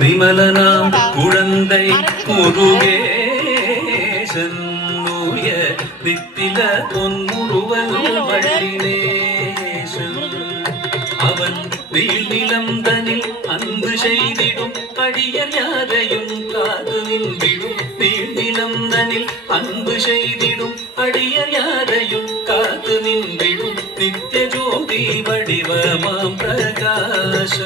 விமலனாம் குழந்தை முருகேசன் நித்தில பொன்முருவல் வள்ளினேசன் அவன் நீள்நிலம் தனில் அன்பு செய்திடும் அடியர் யாரையும் காது நின்றிடும் நீள்நிலம் தனில் அன்பு செய்திடும் அடியர் யாரையும் காது நின்றிடும் நித்திய ஜோதி வடிவமாம் பிரகாச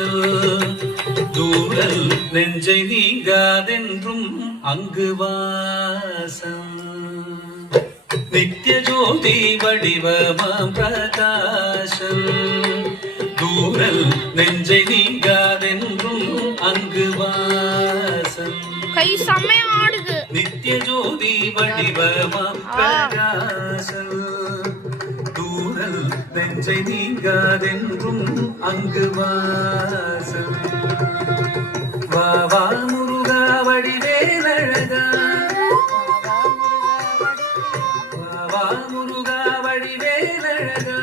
தூரல் நெஞ்சை நீங்காதென்றும் அங்கு வாசம் நித்திய ஜோதி வடிவமாம் பிரகாசம் தூரல் நெஞ்சை நீங்காதென்றும் அங்கு வாசம் கை செமையா ஆடுது நித்திய ஜோதி வடிவமாம் பிரகாசம் தூரல் நெஞ்சை நீங்காதென்றும் அங்கு வாசம் வா வா முருகா வடிவேலழகா வா வா முருகா வடிவேலழகா